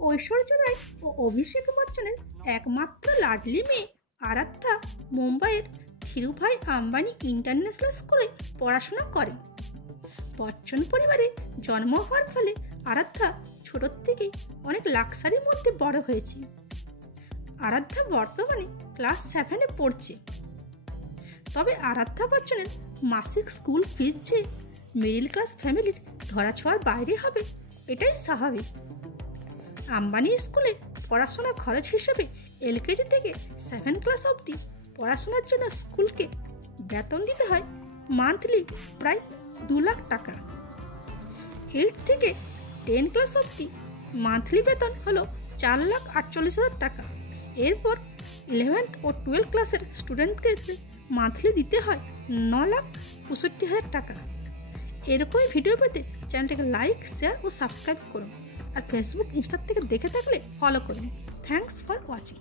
ঐশ্বর্য রায় ও অভিষেক বচ্চনের একমাত্র লাডলি মেয়ে আরাধ্যা মুম্বাইয়ের ধীরুভাই আম্বানি ইন্টারন্যাশনাল স্কুলে পড়াশোনা করে। বচ্চন পরিবারে জন্ম হওয়ার ফলে আরাধ্যা ছোট থেকেই অনেক লাক্সারির মধ্যে বড় হয়েছে। আরাধ্যা বর্তমানে ক্লাস 7-এ পড়ছে। তবে আরাধ্যা বচ্চনের মাসিক স্কুল ফিজ যে মিডল ক্লাস ফ্যামিলির ধরাছোঁয়ার বাইরে হবে এটাই স্বাভাবিক। আম্বানি স্কুলে পড়াশোনার খরচ হিসেবে LKG থেকে 7 ক্লাস অবধি পড়াশোনার জন্য স্কুলকে বেতন দিতে হয় মান্থলি প্রায় 2 লাখ টাকা। 8 থেকে 10 ক্লাস অবধি মান্থলি বেতন হলো 4,48,000 টাকা। এরপর 11th ও 12 ক্লাসের স্টুডেন্টকে মান্থলি দিতে হয় 9,65,000 টাকা। এরকমই ভিডিও পেতে চ্যানেলটিকে লাইক, শেয়ার ও সাবস্ক্রাইব করুন। আর ফেসবুক, ইনস্টা থেকে দেখে থাকলে ফলো করুন। Thanks for watching.